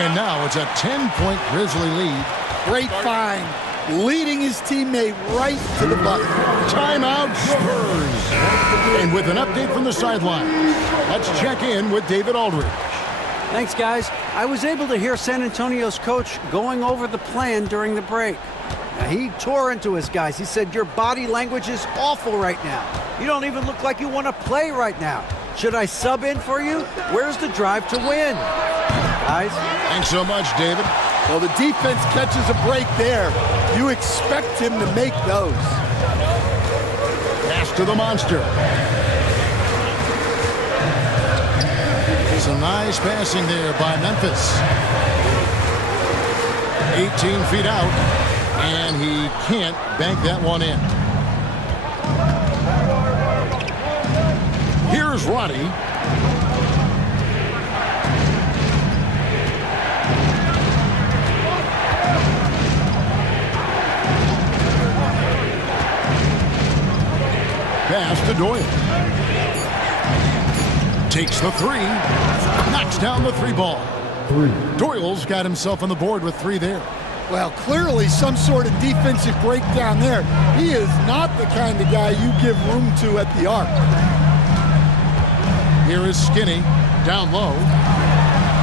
And now it's a 10-point Grizzly lead. Great find. Leading his teammate right to the bucket. Timeout Spurs. And with an update from the sideline, let's check in with David Aldridge. Thanks, guys. I was able to hear San Antonio's coach going over the plan during the break. Now, he tore into his guys. He said, your body language is awful right now. You don't even look like you want to play right now. Should I sub in for you? Where's the drive to win? Guys? Thanks so much, David. Well, the defense catches a break there. You expect him to make those. Pass to the monster. Some nice passing there by Memphis. 18 feet out, and he can't bank that one in. Here's Roddy. Pass to Doyle. Takes the three. Knocks down the 3 ball. Doyle's got himself on the board with 3 there. Well, clearly some sort of defensive breakdown there. He is not the kind of guy you give room to at the arc. Here is Skinny. Down low.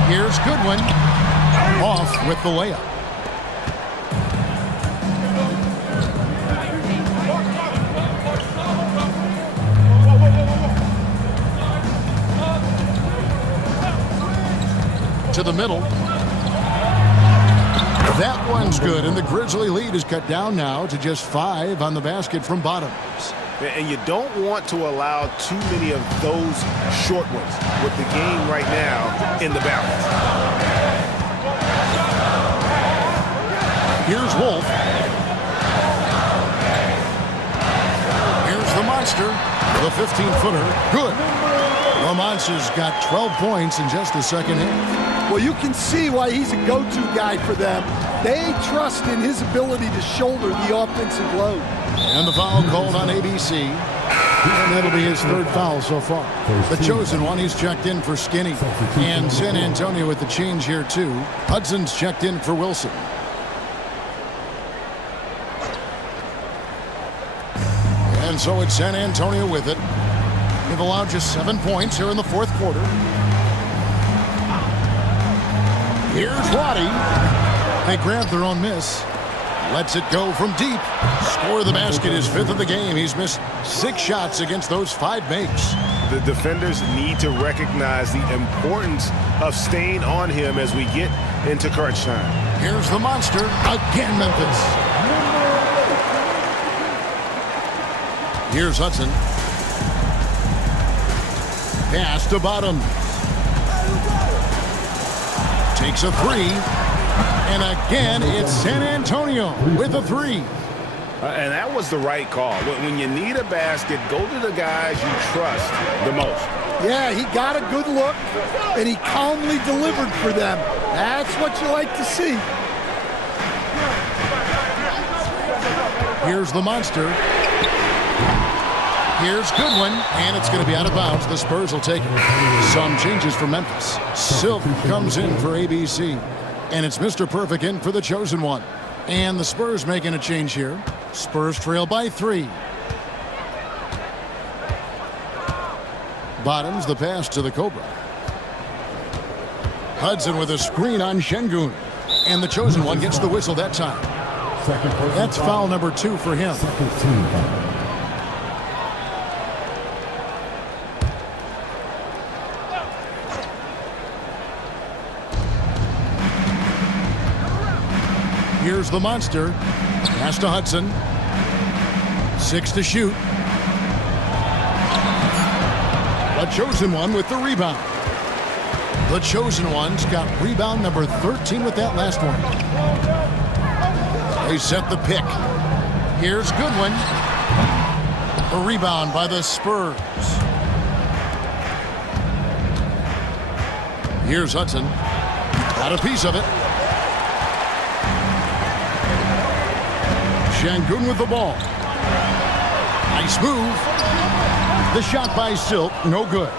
Here's Goodwin. Off with the layup. To the middle. That one's good, and the Grizzly lead is cut down now to just 5 on the basket from Bottoms. And you don't want to allow too many of those short ones with the game right now in the balance. Here's Wolf. Here's the monster. The 15-footer. Good. Lamonce's got 12 points in just the second half. Well, you can see why he's a go-to guy for them. They trust in his ability to shoulder the offensive load. And the foul called on ABC. And that'll be his 3rd foul so far. The chosen one, he's checked in for Skinny. And San Antonio with the change here, too. Hudson's checked in for Wilson. And so it's San Antonio with it. They've allowed just 7 points here in the 4th quarter. Here's Roddy. They grab their own miss. Lets it go from deep. Score the basket, his 5th of the game. He's missed 6 shots against those 5 makes. The defenders need to recognize the importance of staying on him as we get into crunch time. Here's the monster. Again, Memphis. Here's Hudson. Pass to Bottom. Takes a 3. And again, it's San Antonio with a 3. And that was the right call. When you need a basket, go to the guys you trust the most. Yeah, he got a good look, and he calmly delivered for them. That's what you like to see. Here's the monster. Here's Goodwin, and it's going to be out of bounds. The Spurs will take it. Some changes for Memphis. Silk comes in for ABC. And it's Mr. Perfect in for the chosen one. And the Spurs making a change here. Spurs trail by 3. Bottoms the pass to the Cobra. Hudson with a screen on Şengün. And the chosen one gets the whistle that time. That's foul number 2 for him. Here's Here's the monster. Pass to Hudson. 6 to shoot. The chosen one with the rebound. The chosen one's got rebound number 13 with that last one. They set the pick. Here's Goodwin. A rebound by the Spurs. Here's Hudson. Got a piece of it. Şengün with the ball. Nice move. The shot by Silk, no good.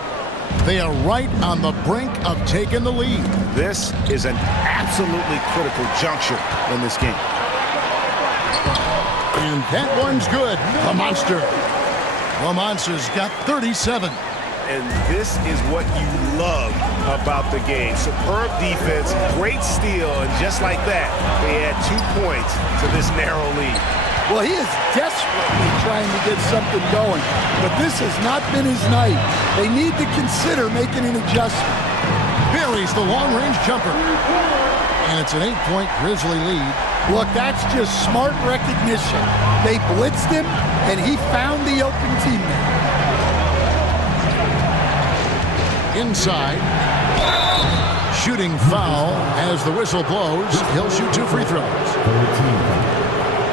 They are right on the brink of taking the lead. This is an absolutely critical juncture in this game. And that one's good. The monster. The monster's got 37. And this is what you love about the game. Superb defense, great steal, and just like that, they add 2 points to this narrow lead. Well, he is desperately trying to get something going, but this has not been his night. They need to consider making an adjustment. Buries the long-range jumper. And it's an 8-point Grizzly lead. Look, that's just smart recognition. They blitzed him, and he found the open teammate. Inside. Shooting foul as the whistle blows. He'll shoot 2 free throws.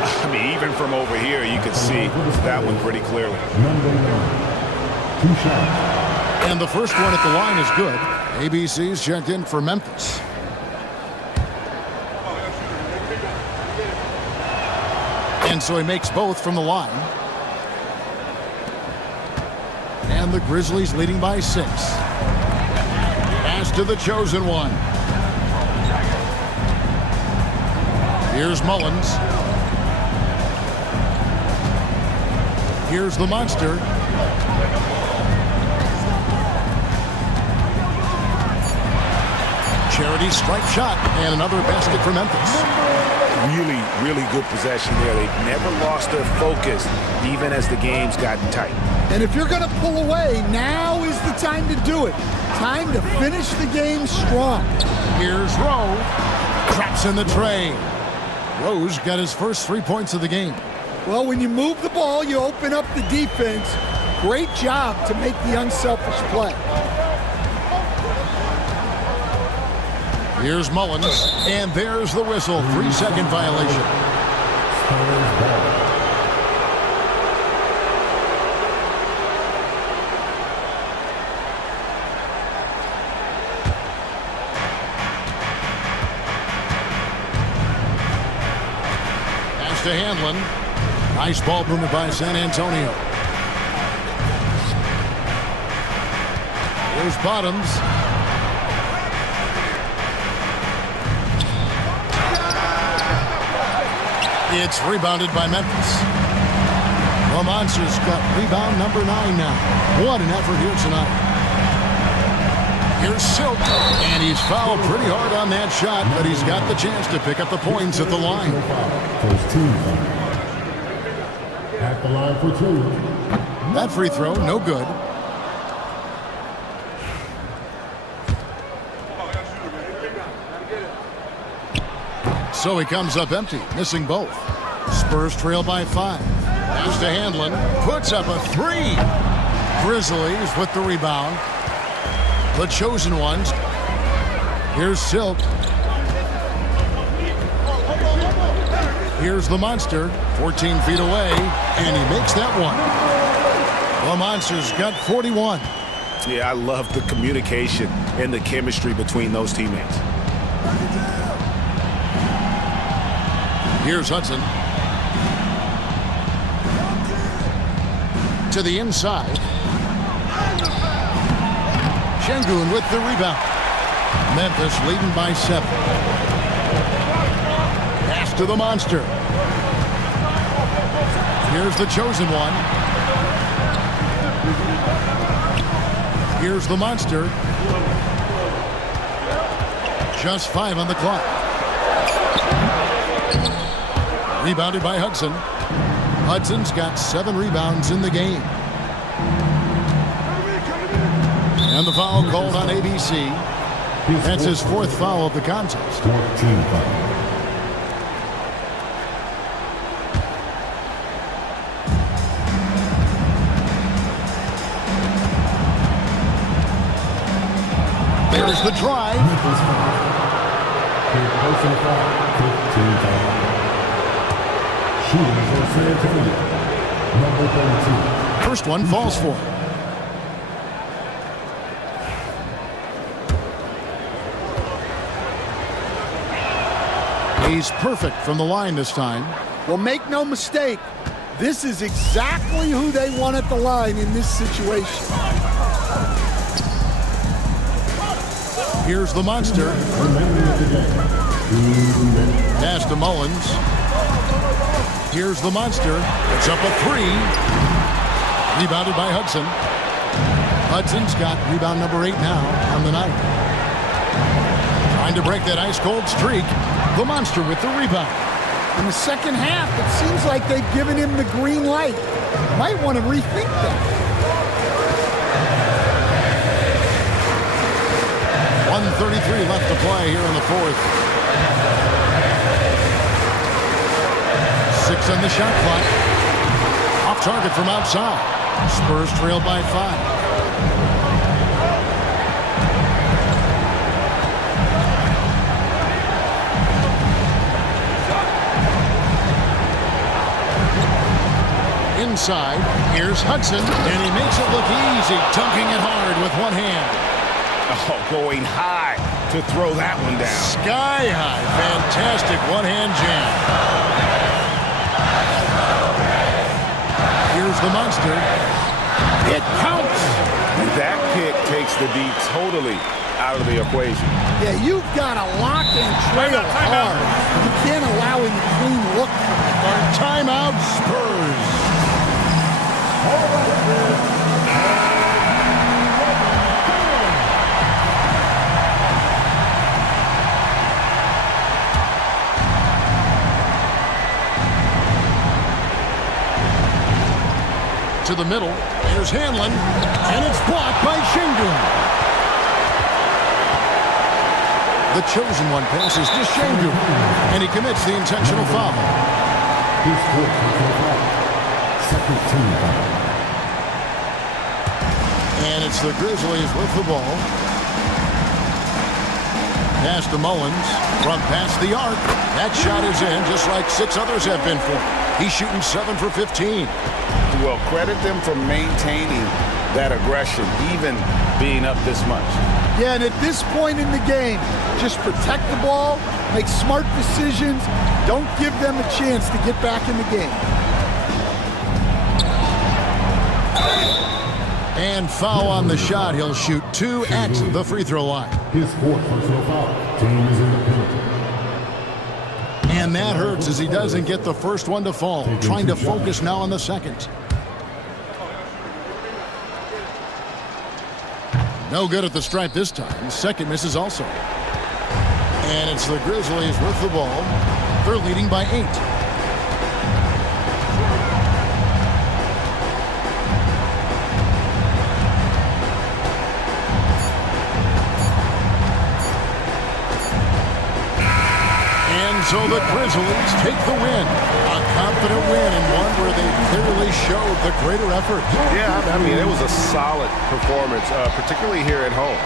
I mean, even from over here, you can see that one pretty clearly. And the first one at the line is good. ABC's checked in for Memphis. And so he makes both from the line. And the Grizzlies leading by 6. Pass to the chosen one. Here's Mullins. Here's the monster. Charity strike shot and another basket for Memphis. Really, really good possession there. They've never lost their focus, even as the game's gotten tight. And if you're going to pull away, now is the time to do it. Time to finish the game strong. Here's Rowe. Traps in the tray. Rowe's got his first 3 points of the game. Well, when you move the ball, you open up the defense. Great job to make the unselfish play. Here's Mullins, and there's the whistle. 3-second violation. Pass to Handlin. Nice ball movement by San Antonio. Here's Bottoms. It's rebounded by Memphis. The Monsters got rebound number 9 now. What an effort here tonight. Here's Silk, and he's fouled pretty hard on that shot, but he's got the chance to pick up the points at the line. First team. At the line for 2. That free throw, no good. So he comes up empty, missing both. Spurs trail by 5. Pass to Handlin. Puts up a 3. Grizzlies with the rebound. The chosen ones. Here's Silk. Here's the monster. 14 feet away. And he makes that one. The Monsters got 41. Yeah, I love the communication and the chemistry between those teammates. Here's Hudson. To the inside. Şengün with the rebound. Memphis leading by 7. Pass to the monster. Here's the chosen one. Here's the monster. Just 5 on the clock. Rebounded by Hudson. Hudson's got 7 rebounds in the game. And the foul called on ABC. That's his 4th foul of the contest. 14 foul. Here's the drive. Memphis foul. Team personal foul, 15 foul. Shooting for San Antonio, number 32. First one falls for him. He's perfect from the line this time. Well, make no mistake, this is exactly who they want at the line in this situation. Here's the monster. Remaining at the game, 2 minutes. Pass to Mullins. Here's the monster. It's up a 3. Rebounded by Hudson. Hudson's got rebound number 8 now on the night. Trying to break that ice-cold streak. The monster with the rebound. In the second half, it seems like they've given him the green light. Might want to rethink that. 1:33 left to play here in the fourth. 6 on the shot clock. Off target from outside. Spurs trail by 5. Inside, here's Hudson, and he makes it look easy, dunking it hard with one hand. Oh, going high to throw that one down. Sky high, fantastic one-hand jam. Here's the monster. It counts. That pick takes the D totally out of the equation. Yeah, you've got to lock and trail hard. You can't allow him a clean look. Timeout, Spurs. To the middle, here's Hanlon, and it's blocked by Şengün. The chosen one passes to Şengün, and he commits the intentional foul. His fourth personal foul, second team foul. And it's the Grizzlies with the ball. Pass to Mullins, from past the arc. That shot is in, just like 6 others have been for him. He's shooting 7 for 15. Well, credit them for maintaining that aggression, even being up this much. Yeah, and at this point in the game, just protect the ball, make smart decisions, don't give them a chance to get back in the game. And foul on the shot. He'll shoot 2 at the free throw line. His fourth personal foul. Team is in the penalty. And that hurts as he doesn't get the first one to fall. Trying to focus now on the second. No good at the stripe this time. Second misses also. And it's the Grizzlies with the ball. They're leading by 8. So the Grizzlies take the win. A confident win and one where they clearly showed the greater effort. Yeah, I mean, it was a solid performance, particularly here at home.